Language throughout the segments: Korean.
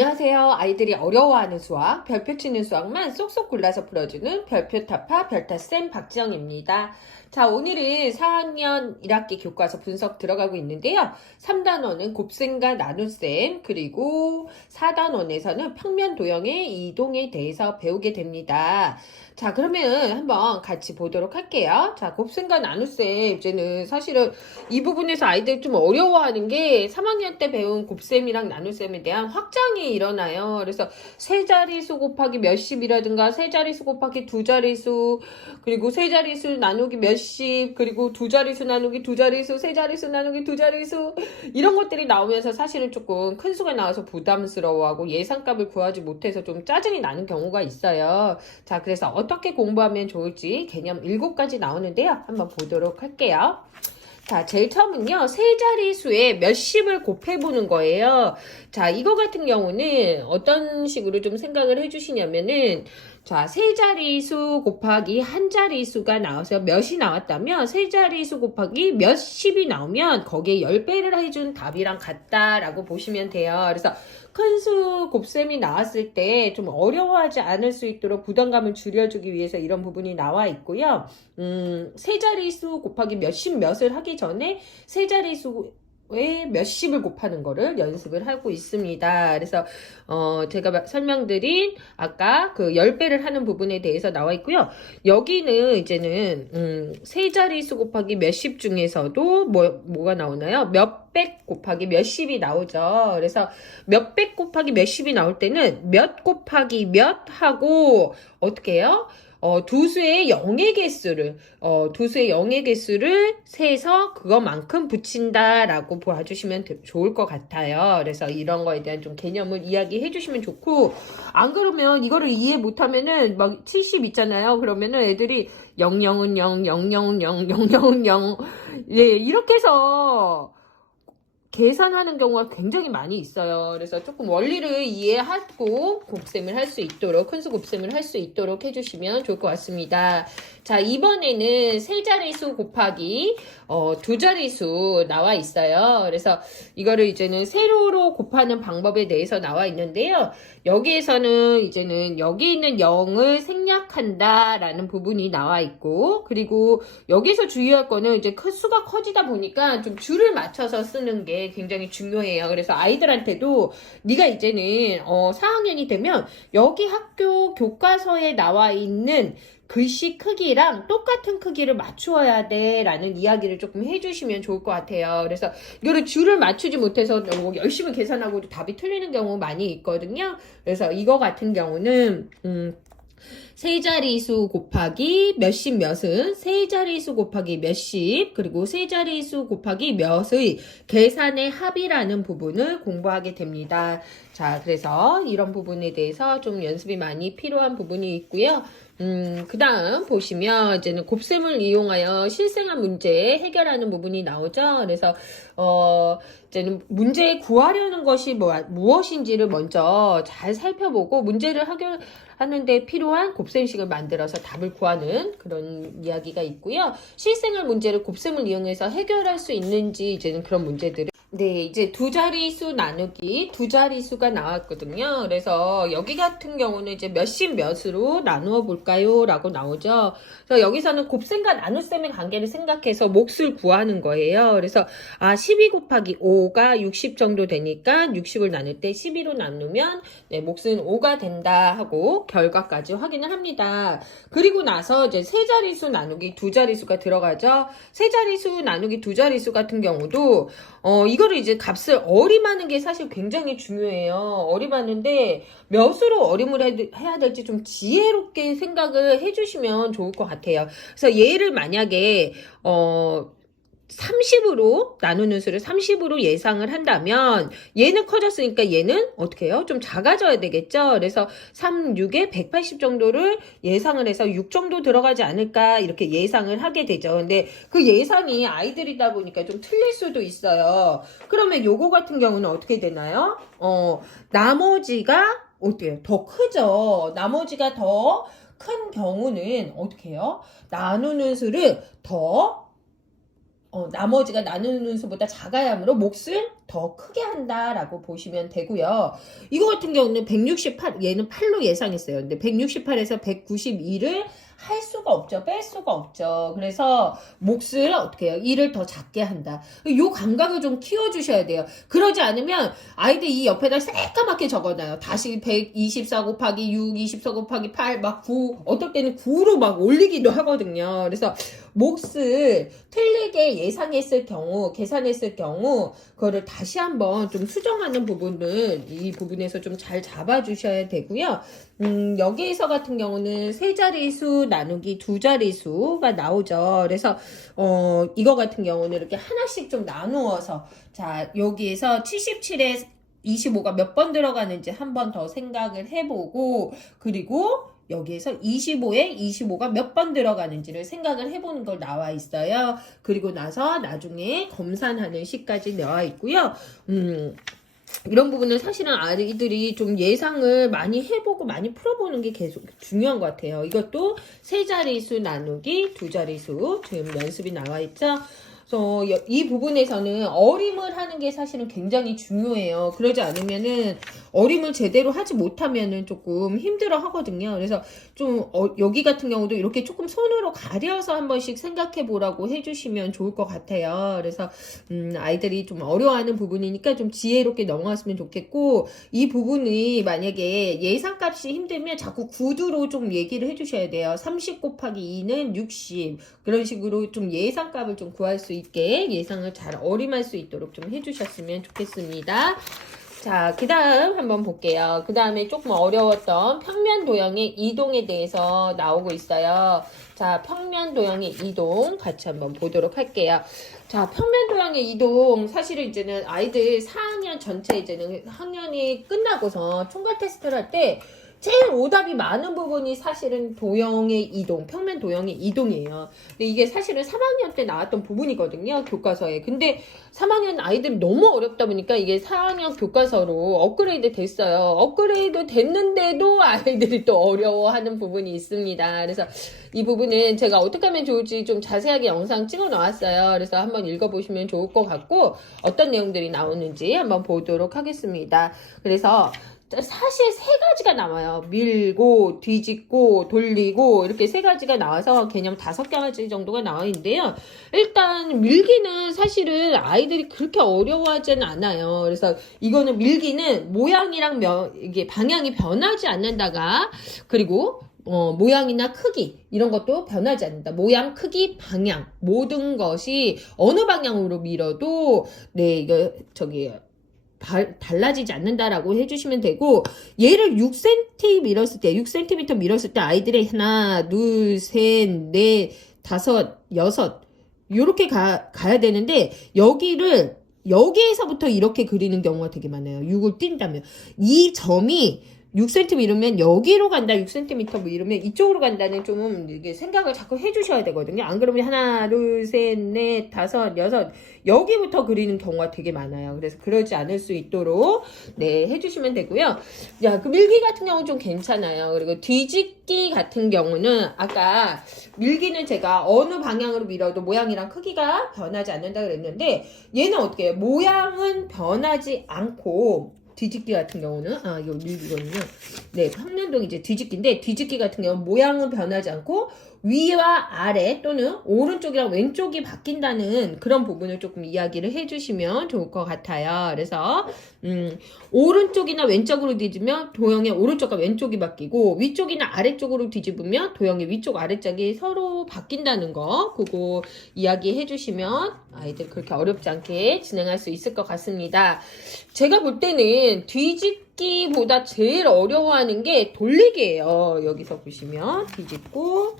안녕하세요. 아이들이 어려워하는 수학, 별표 치는 수학만 쏙쏙 골라서 풀어주는 별표 타파 별타쌤 박지영입니다. 자, 오늘은 4학년 1학기 교과서 분석 들어가고 있는데요. 3단원은 곱셈과 나눗셈, 그리고 4단원에서는 평면 도형의 이동에 대해서 배우게 됩니다. 자, 그러면 한번 같이 보도록 할게요. 자, 곱셈과 나눗셈, 이제는 사실은 이 부분에서 아이들이 좀 어려워하는 게 3학년 때 배운 곱셈이랑 나눗셈에 대한 확장이 일어나요. 그래서 세 자리수 곱하기 몇십이라든가 세 자리수 곱하기 두 자리수 그리고 세 자리수 나누기 몇십 그리고 두 자리수 나누기 두 자리수 세 자리수 나누기 두 자리수 이런 것들이 나오면서 사실은 조금 큰 수가 나와서 부담스러워하고 예상값을 구하지 못해서 좀 짜증이 나는 경우가 있어요. 자, 그래서 어떻게 공부하면 좋을지 개념 7가지 나오는데요. 한번 보도록 할게요. 자, 제일 처음은요, 세 자리수에 몇십을 곱해보는 거예요. 자, 이거 같은 경우는 어떤 식으로 좀 생각을 해주시냐면은, 자, 세 자리수 곱하기 한 자리수가 나와서 몇이 나왔다면, 세 자리수 곱하기 몇십이 나오면, 거기에 10배를 해준 답이랑 같다라고 보시면 돼요. 그래서, 큰 수 곱셈이 나왔을 때 좀 어려워하지 않을 수 있도록 부담감을 줄여주기 위해서 이런 부분이 나와 있고요. 음, 세 자리수 곱하기 몇십 몇을 하기 전에 세 자리수에 몇십을 곱하는 거를 연습을 하고 있습니다. 그래서 어, 제가 설명드린 아까 그 10배를 하는 부분에 대해서 나와 있고요. 여기는 이제는 음, 세 자리수 곱하기 몇십 중에서도 뭐, 뭐가 나오나요? 몇백 곱하기 몇십이 나오죠. 그래서 몇백 곱하기 몇십이 나올 때는 몇 곱하기 몇 하고 어떻게 해요? 어, 두 수의 영의 개수를, 어, 두 수의 영의 개수를 세서 그것만큼 붙인다라고 되- 좋을 것 같아요. 그래서 이런 거에 대한 좀 개념을 이야기해 주시면 좋고, 안 그러면 이거를 이해 못하면은 막 70 있잖아요. 그러면은 애들이 00은 0, 00은 0, 00은 0, 예, 이렇게 해서 계산하는 경우가 굉장히 많이 있어요. 그래서 조금 원리를 이해하고 곱셈을 할 수 있도록, 큰수 곱셈을 할 수 있도록 해주시면 좋을 것 같습니다. 자, 이번에는 세 자리수 곱하기, 어, 두 자리수 나와 있어요. 그래서 이거를 이제는 세로로 곱하는 방법에 대해서 나와 있는데요. 여기에서는 이제는 여기 있는 0을 생략한다라는 부분이 나와 있고, 그리고 여기서 주의할 거는 이제 큰 수가 커지다 보니까 좀 줄을 맞춰서 쓰는 게 굉장히 중요해요. 그래서 아이들한테도 네가 이제는 어 4학년이 되면 여기 학교 교과서에 나와 있는 글씨 크기랑 똑같은 크기를 맞추어야 돼 라는 이야기를 조금 해주시면 좋을 것 같아요. 그래서 이거를 줄을 맞추지 못해서 열심히 계산하고도 답이 틀리는 경우 많이 있거든요. 그래서 이거 같은 경우는 음, 세 자리수 곱하기 몇십 몇은 세 자리수 곱하기 몇십 그리고 세 자리수 곱하기 몇의 계산의 합이라는 부분을 공부하게 됩니다. 자, 그래서 이런 부분에 대해서 좀 연습이 많이 필요한 부분이 있고요. 음, 그 다음 보시면 이제는 곱셈을 이용하여 실생활 문제 해결하는 부분이 나오죠. 그래서, 어, 이제는 문제 구하려는 것이 뭐, 무엇인지를 먼저 잘 살펴보고 문제를 해결하는데 필요한 곱셈식을 만들어서 답을 구하는 그런 이야기가 있고요. 실생활 문제를 곱셈을 이용해서 해결할 수 있는지 이제는 그런 문제들을 네, 이제 두 자리수 나누기, 두 자리수가 나왔거든요. 그래서 여기 같은 경우는 이제 몇십 몇으로 나누어 볼까요? 라고 나오죠. 그래서 여기서는 곱셈과 나눗셈의 관계를 생각해서 몫을 구하는 거예요. 그래서 아, 12 곱하기 5가 60 정도 되니까 60을 나눌 때 12로 나누면 네, 몫은 5가 된다 하고 결과까지 확인을 합니다. 그리고 나서 이제 세 자리수 나누기 두 자리수가 들어가죠. 세 자리수 나누기 두 자리수 같은 경우도 어, 이 거를 이제 값을 어림하는 게 사실 굉장히 중요해요. 어림하는데 몇으로 어림을 해- 해야 될지 좀 지혜롭게 생각을 해주시면 좋을 것 같아요. 그래서 얘를 만약에, 어, 30으로 나누는 수를 30으로 예상을 한다면 얘는 커졌으니까 얘는 어떻게 해요? 좀 작아져야 되겠죠? 그래서 3, 6에 180 정도를 예상을 해서 6 정도 들어가지 않을까 이렇게 예상을 하게 되죠. 근데 그 예상이 아이들이다 보니까 좀 틀릴 수도 있어요. 그러면 요거 같은 경우는 어떻게 되나요? 어, 나머지가 어때요? 더 크죠? 나머지가 더 큰 경우는 어떻게 해요? 나누는 수를 더 어, 나머지가 나누는 수보다 작아야 하므로 몫을 더 크게 한다라고 보시면 되고요. 이거 같은 경우는 168, 얘는 8로 예상했어요. 근데 168에서 192를 할 수가 없죠. 뺄 수가 없죠. 그래서 몫을 어떻게 해요? 1을 더 작게 한다. 요 감각을 좀 키워주셔야 돼요. 그러지 않으면 아이들 이 옆에다 새까맣게 적어놔요. 다시 124 곱하기 6, 24 곱하기 8, 막 9, 어떨 때는 9로 막 올리기도 하거든요. 그래서 몫을 틀리게 예상했을 경우, 계산했을 경우, 그거를 다시 한번 좀 수정하는 부분을 이 부분에서 좀 잘 잡아주셔야 되고요. 음, 여기에서 같은 경우는 세 자리수 나누기 두 자리수가 나오죠. 그래서, 어, 이거 같은 경우는 이렇게 하나씩 좀 나누어서, 자, 여기에서 77에 25가 몇 번 들어가는지 한 번 더 생각을 해보고, 그리고 여기에서 25에 25가 몇 번 들어가는지를 생각을 해보는 걸 나와 있어요. 그리고 나서 나중에 검산하는 시까지 나와 있고요. 음, 이런 부분은 사실은 아이들이 좀 예상을 많이 해보고 많이 풀어보는 게 계속 중요한 것 같아요. 이것도 세 자리수 나누기 두 자리수 지금 연습이 나와 있죠. 그래서 여- 이 부분에서는 어림을 하는 게 사실은 굉장히 중요해요. 그러지 않으면은 어림을 제대로 하지 못하면은 조금 힘들어 하거든요. 그래서 좀 어, 여기 같은 경우도 이렇게 조금 손으로 가려서 한 번씩 생각해 보라고 해주시면 좋을 것 같아요. 그래서 음, 아이들이 좀 어려워하는 부분이니까 좀 지혜롭게 넘어갔으면 좋겠고 이 부분이 만약에 예상값이 힘들면 자꾸 구두로 좀 얘기를 해주셔야 돼요. 30 곱하기 2는 60 그런 식으로 좀 예상값을 좀 구할 수 있게 예상을 잘 어림할 수 있도록 좀 해주셨으면 좋겠습니다. 자, 그 다음 한번 볼게요. 그 다음에 조금 어려웠던 평면 도형의 이동에 대해서 나오고 있어요. 자, 평면 도형의 이동 같이 한번 보도록 할게요. 자, 평면 도형의 이동 사실은 이제는 아이들 4학년 전체 이제는 학년이 끝나고서 총괄 테스트를 할때 제일 오답이 많은 부분이 사실은 도형의 이동, 평면 도형의 이동이에요. 근데 이게 사실은 3학년 때 나왔던 부분이거든요, 교과서에. 근데 3학년 아이들이 너무 어렵다 보니까 이게 4학년 교과서로 업그레이드 됐어요. 업그레이드 됐는데도 아이들이 또 어려워하는 부분이 있습니다. 그래서 이 부분은 제가 어떻게 하면 좋을지 좀 자세하게 영상 찍어 놓았어요. 그래서 한번 읽어보시면 좋을 것 같고 어떤 내용들이 나오는지 한번 보도록 하겠습니다. 그래서 사실 세 가지가 나와요. 밀고, 뒤집고, 돌리고, 이렇게 세 가지가 나와서 개념 다섯 가지 정도가 나와 있는데요. 일단, 밀기는 사실은 아이들이 그렇게 어려워하지는 않아요. 그래서 이거는 밀기는 모양이랑 며, 이게 방향이 변하지 않는다가, 그리고 어, 모양이나 크기 이런 것도 변하지 않는다. 모양, 크기, 방향 모든 것이 어느 방향으로 밀어도 네 이거 저기 달, 달라지지 않는다라고 해주시면 되고 얘를 6cm 밀었을 때 6cm 밀었을 때 아이들의 하나 둘셋넷 다섯 여섯 요렇게 가, 가야 되는데 여기를 여기에서부터 이렇게 그리는 경우가 되게 많아요. 6을 띈다면. 이 점이 6cm 이르면 여기로 간다, 6cm 뭐 이러면 이쪽으로 간다는 좀 이게 생각을 자꾸 해주셔야 되거든요. 안 그러면 하나, 둘, 셋, 넷, 다섯, 여섯 여기부터 그리는 경우가 되게 많아요. 그래서 그러지 않을 수 있도록 네 해주시면 되고요. 야, 그 밀기 같은 경우는 좀 괜찮아요. 그리고 뒤집기 같은 경우는 아까 밀기는 제가 어느 방향으로 밀어도 모양이랑 크기가 변하지 않는다 그랬는데 얘는 어떻게 해요? 모양은 변하지 않고 뒤집기 같은 경우는 아 이거 밀기거든요. 네, 평면동 이제 뒤집기인데 뒤집기 같은 경우는 모양은 변하지 않고 위와 아래 또는 오른쪽이랑 왼쪽이 바뀐다는 그런 부분을 조금 이야기를 해주시면 좋을 것 같아요. 그래서 음, 오른쪽이나 왼쪽으로 뒤집으면 도형의 오른쪽과 왼쪽이 바뀌고 위쪽이나 아래쪽으로 뒤집으면 도형의 위쪽 아래쪽이 서로 바뀐다는 거 그거 이야기해 주시면 아이들 그렇게 어렵지 않게 진행할 수 있을 것 같습니다. 제가 볼 때는 뒤집기보다 제일 어려워하는 게 돌리기예요. 여기서 보시면 뒤집고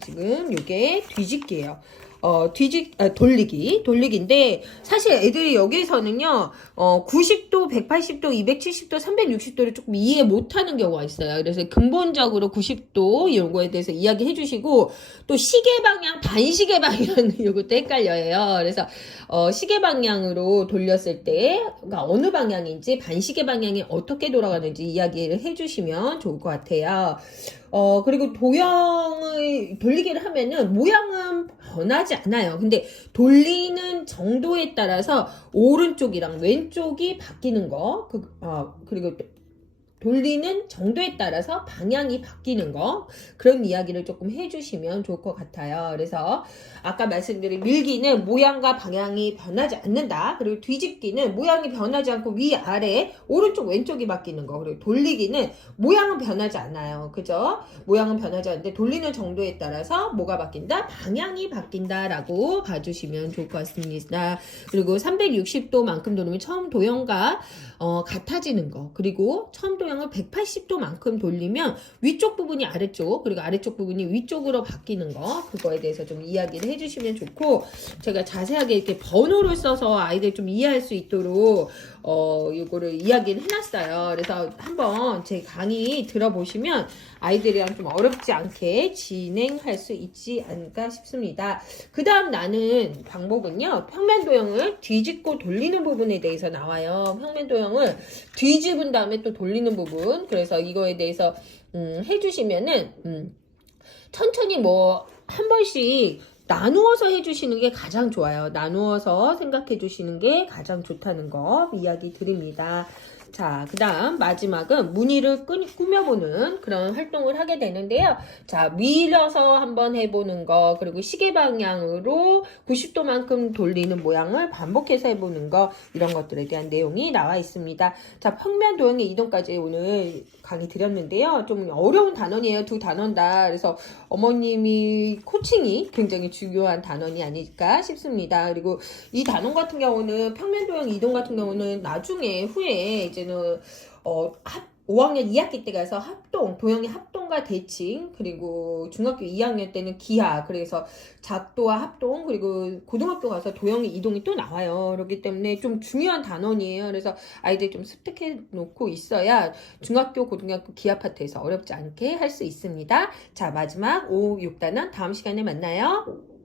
지금 이게 뒤집기예요. 어, 뒤집, 아, 돌리기, 돌리기인데, 사실 애들이 여기서는요, 어, 90도, 180도, 270도, 360도를 조금 이해 못하는 경우가 있어요. 그래서 근본적으로 90도, 이런 거에 대해서 이야기해 주시고, 또 시계 방향, 반시계 방향, 이것도 헷갈려요. 그래서, 어, 시계 방향으로 돌렸을 때, 그러니까 어느 방향인지, 반시계 방향이 어떻게 돌아가는지 이야기를 해 주시면 좋을 것 같아요. 어, 그리고 도형을 돌리기를 하면은 모양은 변하지 않아요. 근데 돌리는 정도에 따라서 오른쪽이랑 왼쪽이 바뀌는 거, 그, 어, 그리고 돌리는 정도에 따라서 방향이 바뀌는 거 그런 이야기를 조금 해주시면 좋을 것 같아요. 그래서 아까 말씀드린 밀기는 모양과 방향이 변하지 않는다. 그리고 뒤집기는 모양이 변하지 않고 위 아래 오른쪽 왼쪽이 바뀌는 거. 그리고 돌리기는 모양은 변하지 않아요. 그죠? 모양은 변하지 않는데 돌리는 정도에 따라서 뭐가 바뀐다? 방향이 바뀐다라고 봐주시면 좋을 것 같습니다. 그리고 360도만큼 돌리면 처음 도형과 어, 같아지는 거. 그리고 처음 도형을 180도만큼 돌리면 위쪽 부분이 아래쪽, 그리고 아래쪽 부분이 위쪽으로 바뀌는 거. 그거에 대해서 좀 이야기를 해주시면 좋고, 제가 자세하게 이렇게 번호를 써서 아이들 좀 이해할 수 있도록, 어, 요거를 이야기를 해놨어요. 그래서 한번 제 강의 들어보시면 아이들이랑 좀 어렵지 않게 진행할 수 있지 않을까 싶습니다. 그 다음 나는 방법은요, 평면 도형을 뒤집고 돌리는 부분에 대해서 나와요. 평면 도형 을 뒤집은 다음에 또 돌리는 부분. 그래서 이거에 대해서, 음, 해주시면은, 음, 천천히 뭐, 한 번씩 나누어서 해주시는 게 가장 좋아요. 나누어서 생각해 주시는 게 가장 좋다는 거 이야기 드립니다. 자, 그 다음 마지막은 무늬를 꾸, 꾸며보는 그런 활동을 하게 되는데요. 자, 밀어서 한번 해보는 거, 그리고 시계 방향으로 90도만큼 돌리는 모양을 반복해서 해보는 거, 이런 것들에 대한 내용이 나와 있습니다. 자, 평면 도형의 이동까지 오늘 강의 드렸는데요. 좀 어려운 단원이에요. 두 단원 다. 그래서 어머님이 코칭이 굉장히 중요한 단원이 아닐까 싶습니다. 그리고 이 단원 같은 경우는 평면 도형 이동 같은 경우는 나중에 후에 이제는 어, 합 5학년 2학기 때 가서 합동, 도형의 합동과 대칭, 그리고 중학교 2학년 때는 기하, 그래서 작도와 합동, 그리고 고등학교 가서 도형의 이동이 또 나와요. 그렇기 때문에 좀 중요한 단원이에요. 그래서 아이들 좀 습득해 놓고 있어야 중학교, 고등학교 기하 파트에서 어렵지 않게 할 수 있습니다. 자, 마지막 5, 6단원 다음 시간에 만나요.